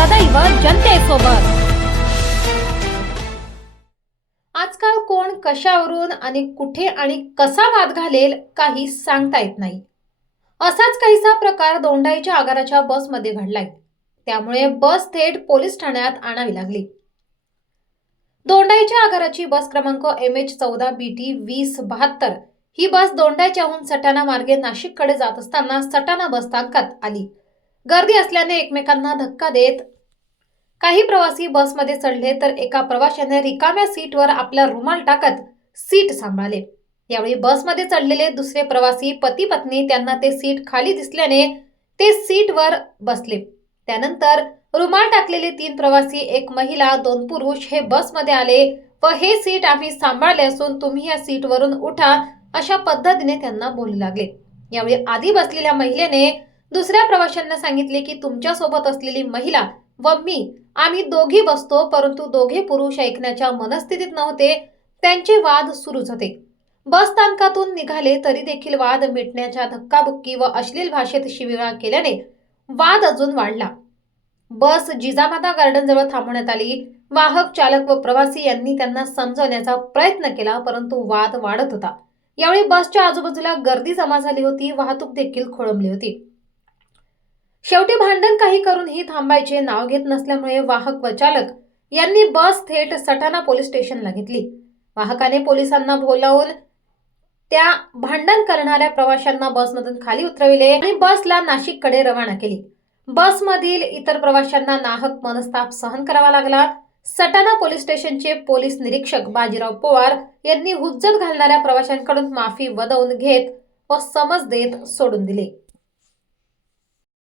सदैव जनतेसोबत. आजकाल कोण कशावरून आणि कुठे आणि कसा वाद घालेल काही सांगता येत नाही. असाच काहीसा प्रकार दोंडाईच्या आगाराच्या बसमध्ये घडलाय. त्यामुळे बस थेट पोलीस ठाण्यात आणावी लागली. दोंडाईच्या आगाराची बस क्रमांक एम एच चौदा बी टी वीस बहात्तर ही बस दोंडाईच्याहून सटाणा मार्गे नाशिककडे जात असताना सटाणा बस स्थानकात आली. गर्दी असल्याने एकमेकांना धक्का देत काही प्रवासी बसमध्ये चढले तर एका प्रवाशाने रिकाम्या सीटवर आपला रुमाल टाकत सीट सांभाळले. यावेळी बसमध्ये चढलेले दुसरे प्रवासी पती पत्नी त्यांना ते सीट खाली दिसल्याने ते सीटवर बसले. त्यानंतर रुमाल टाकलेले तीन प्रवासी एक महिला दोन पुरुष हे बसमध्ये आले व हे सीट आम्ही सांभाळले असून तुम्ही या सीटवरून उठा अशा पद्धतीने त्यांना बोलू लागले. यावेळी आधी बसलेल्या महिलेने दुसऱ्या प्रवाशांना सांगितले की तुमच्यासोबत असलेली महिला व मी आम्ही दोघी बसतो परंतु दोघे पुरुष ऐकण्याच्या मनस्थितीत नव्हते. त्यांचे वाद सुरूच होते. बस स्थानकातून निघाले तरी देखील वाद मिटण्याच्या धक्काबुक्की व अश्लील भाषेत शिवीगाळ केल्याने वाद अजून वाढला. बस जिजामाता गार्डन जवळ थांबवण्यात आली. वाहक चालक व प्रवासी यांनी त्यांना समजवण्याचा प्रयत्न केला परंतु वाद वाढत होता. यावेळी बसच्या आजूबाजूला गर्दी जमा झाली होती वाहतूक देखील खोळंबली होती. शेवटी भांडण काही करूनही थांबायचे नाव घेत नसल्यामुळे वाहक व चालक यांनी बस थेट सटाणा पोलीस स्टेशनला घेतली. वाहकाने पोलिसांना बोलावून त्या भांडण करणाऱ्या प्रवाशांना बसमधून खाली उतरविले आणि बसला नाशिककडे रवाना केली. बसमधील इतर प्रवाशांना नाहक मनस्ताप सहन करावा लागला. सटाणा पोलीस स्टेशनचे पोलीस निरीक्षक बाजीराव पवार यांनी हुज्जत घालणाऱ्या प्रवाशांकडून माफी वदवून घेत व समज देत सोडून दिले.